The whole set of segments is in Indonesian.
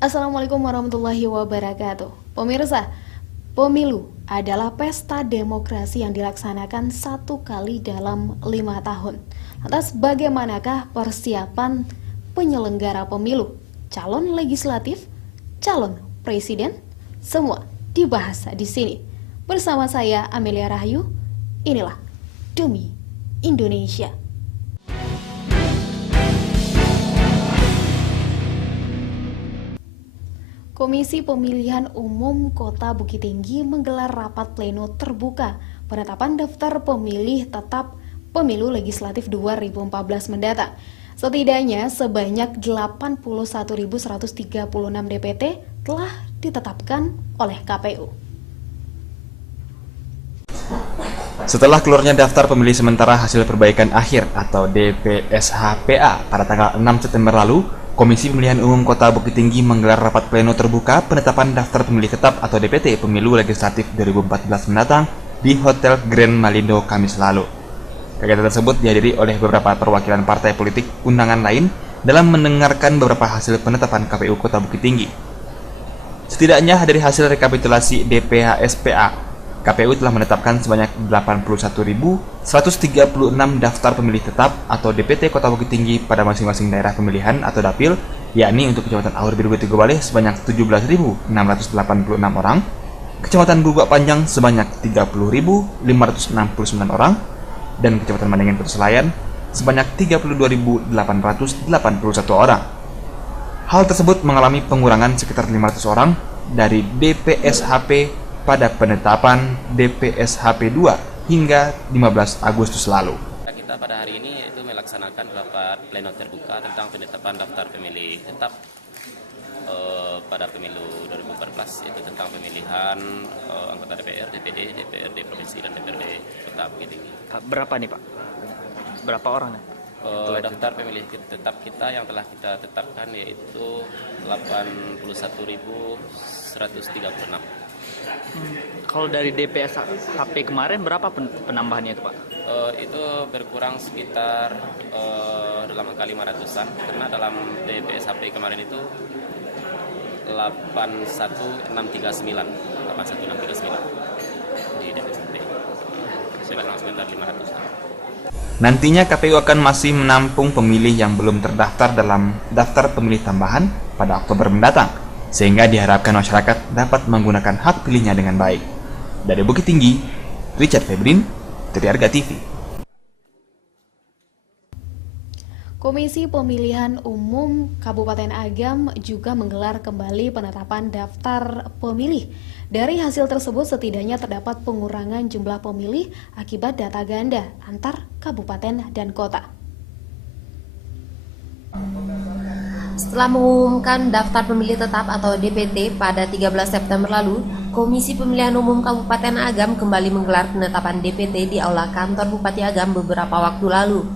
Assalamualaikum warahmatullahi wabarakatuh. Pemirsa, pemilu adalah pesta demokrasi yang dilaksanakan satu kali dalam 5 tahun. Lantas bagaimanakah persiapan penyelenggara pemilu, calon legislatif, calon presiden? Semua dibahas di sini. Bersama saya Amelia Rahayu, inilah Demi Indonesia. Komisi Pemilihan Umum Kota Bukit Tinggi menggelar rapat pleno terbuka penetapan daftar pemilih tetap Pemilu Legislatif 2014 mendatang. Setidaknya sebanyak 81.136 DPT telah ditetapkan oleh KPU. Setelah keluarnya daftar pemilih sementara hasil perbaikan akhir atau DPSHPA pada tanggal 6 September lalu, Komisi Pemilihan Umum Kota Bukit Tinggi menggelar rapat pleno terbuka penetapan daftar pemilih tetap atau DPT Pemilu Legislatif 2014 mendatang di Hotel Grand Malindo Kamis lalu. Kegiatan tersebut dihadiri oleh beberapa perwakilan partai politik undangan lain dalam mendengarkan beberapa hasil penetapan KPU Kota Bukit Tinggi. Setidaknya dari hasil rekapitulasi DPHSPA, KPU telah menetapkan sebanyak 81.136 daftar pemilih tetap atau DPT Kota Bukit Tinggi pada masing-masing daerah pemilihan atau dapil, yakni untuk Kecamatan Aur Biru Tegobaleh sebanyak 17.686 orang, Kecamatan Gugak Panjang sebanyak 30.569 orang, dan Kecamatan Mandengan Kota Selayan sebanyak 32.881 orang. Hal tersebut mengalami pengurangan sekitar 500 orang dari DPSHP pada penetapan DPSHP 2 hingga 15 Agustus lalu. Kita pada hari ini itu melaksanakan rapat pleno terbuka tentang penetapan daftar pemilih tetap pada pemilu 2014, itu tentang pemilihan anggota DPR, DPD, DPRD Provinsi dan DPRD Kota Bukit Tinggi. Berapa nih Pak? Berapa orang nih? Daftar pemilih tetap kita yang telah kita tetapkan yaitu 81.136. Kalau dari DPS HP kemarin berapa penambahannya itu Pak? Itu berkurang sekitar dalam angka 500-an, karena dalam DPS HP kemarin itu 81639 di DPS HP. Sekitar 500-an. Nantinya KPU akan masih menampung pemilih yang belum terdaftar dalam daftar pemilih tambahan pada Oktober mendatang, sehingga diharapkan masyarakat dapat menggunakan hak pilihnya dengan baik. Dari Bukit Tinggi, Richard Febrin, Triarga TV. Komisi Pemilihan Umum Kabupaten Agam juga menggelar kembali penetapan daftar pemilih. Dari hasil tersebut setidaknya terdapat pengurangan jumlah pemilih akibat data ganda antar kabupaten dan kota. Setelah mengumumkan daftar pemilih tetap atau DPT pada 13 September lalu, Komisi Pemilihan Umum Kabupaten Agam kembali menggelar penetapan DPT di Aula Kantor Bupati Agam beberapa waktu lalu.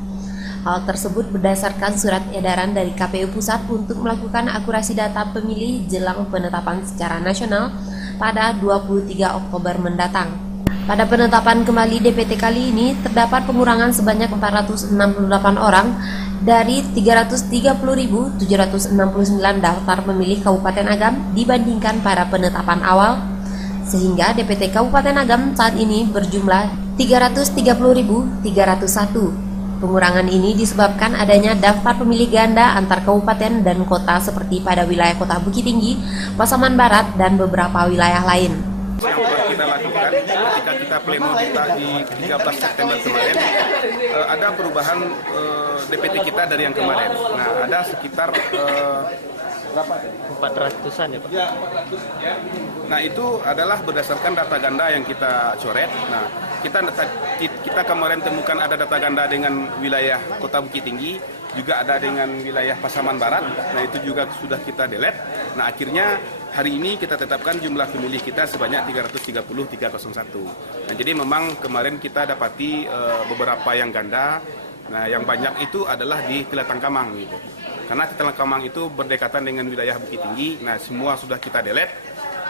Hal tersebut berdasarkan surat edaran dari KPU Pusat untuk melakukan akurasi data pemilih jelang penetapan secara nasional pada 23 Oktober mendatang. Pada penetapan kembali DPT kali ini, terdapat pengurangan sebanyak 468 orang dari 330.769 daftar pemilih Kabupaten Agam dibandingkan pada penetapan awal, sehingga DPT Kabupaten Agam saat ini berjumlah 330.301. Pengurangan ini disebabkan adanya daftar pemilih ganda antar kabupaten dan kota seperti pada wilayah Kota Bukit Tinggi, Pasaman Barat, dan beberapa wilayah lain. Yang telah kita lakukan ketika kita pleno di 13 September kemarin, ada perubahan DPT kita dari yang kemarin. Nah, ada sekitar 400-an ya Pak? Nah, itu adalah berdasarkan data ganda yang kita coret. Nah, kita kemarin temukan ada data ganda dengan wilayah Kota Bukit Tinggi, juga ada dengan wilayah Pasaman Barat. Nah, itu juga sudah kita delete. Nah, akhirnya hari ini kita tetapkan jumlah pemilih kita sebanyak 330.301. Nah, jadi memang kemarin kita dapati beberapa yang ganda. Nah, yang banyak itu adalah di Tilatangkamang gitu. Karena Tilatangkamang itu berdekatan dengan wilayah Bukit Tinggi. Nah, semua sudah kita delete.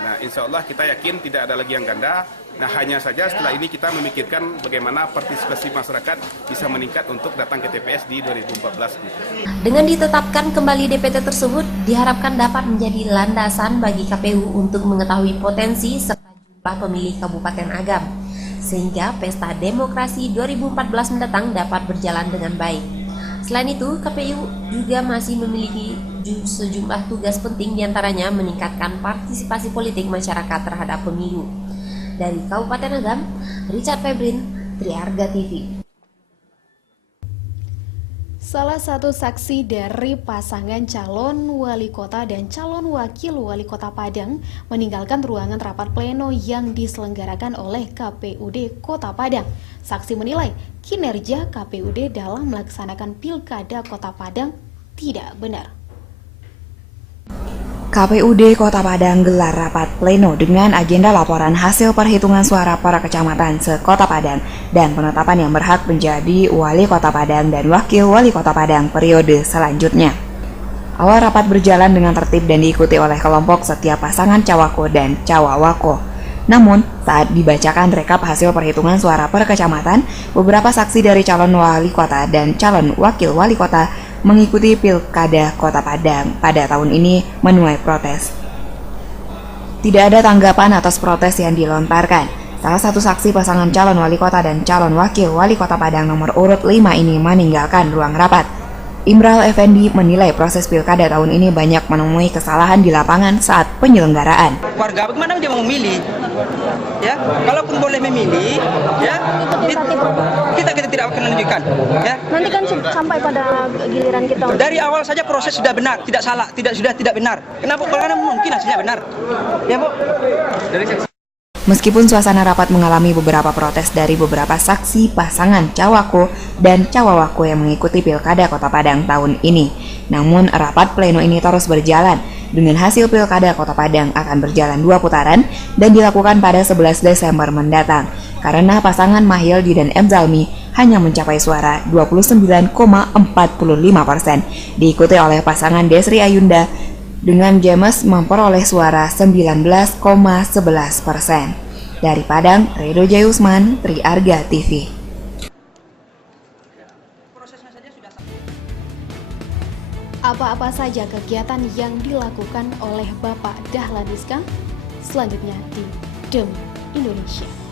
Nah, insya Allah kita yakin tidak ada lagi yang ganda. Nah, hanya saja setelah ini kita memikirkan bagaimana partisipasi masyarakat bisa meningkat untuk datang ke TPS di 2014. Dengan ditetapkan kembali DPT tersebut, diharapkan dapat menjadi landasan bagi KPU untuk mengetahui potensi serta jumlah pemilih Kabupaten Agam, sehingga pesta demokrasi 2014 mendatang dapat berjalan dengan baik. Selain itu, KPU juga masih memiliki sejumlah tugas penting, diantaranya meningkatkan partisipasi politik masyarakat terhadap pemilu. Dari Kabupaten Agam, Richard Febrin, Triarga TV. Salah satu saksi dari pasangan calon wali kota dan calon wakil wali kota Padang meninggalkan ruangan rapat pleno yang diselenggarakan oleh KPUD Kota Padang. Saksi menilai kinerja KPUD dalam melaksanakan Pilkada Kota Padang tidak benar. KPUD Kota Padang gelar rapat pleno dengan agenda laporan hasil perhitungan suara para kecamatan se-Kota Padang dan penetapan yang berhak menjadi wali Kota Padang dan wakil wali Kota Padang periode selanjutnya. Awal rapat berjalan dengan tertib dan diikuti oleh kelompok setiap pasangan cawako dan cawawako. Namun, saat dibacakan rekap hasil perhitungan suara per kecamatan, beberapa saksi dari calon wali kota dan calon wakil wali kota mengikuti Pilkada Kota Padang pada tahun ini menuai protes. Tidak ada tanggapan atas protes yang dilontarkan. Salah satu saksi pasangan calon wali kota dan calon wakil wali Kota Padang nomor urut 5 ini meninggalkan ruang rapat. Imral Effendi menilai proses pilkada tahun ini banyak menemui kesalahan di lapangan saat penyelenggaraan. Warga bagaimana dia mau memilih? Ya, kalaupun boleh memilih, ya kita tidak akan menunjukkan. Ya. Nanti kan sampai pada giliran kita. Dari awal saja proses sudah benar, tidak salah, sudah tidak benar. Kenapa? Karena mungkin hasilnya benar. Ya Bu. Meskipun suasana rapat mengalami beberapa protes dari beberapa saksi pasangan cawako dan cawawako yang mengikuti Pilkada Kota Padang tahun ini, namun rapat pleno ini terus berjalan dengan hasil Pilkada Kota Padang akan berjalan 2 putaran dan dilakukan pada 11 Desember mendatang karena pasangan Mahyildi dan M. Zalmi hanya mencapai suara 29,45%, diikuti oleh pasangan Desri Ayunda dengan James memperoleh suara 19,11%. Dari Padang, Redo Jayusman, Triarga TV. Apa-apa saja kegiatan yang dilakukan oleh Bapak Dahlan Iskan? Selanjutnya di Demi Indonesia.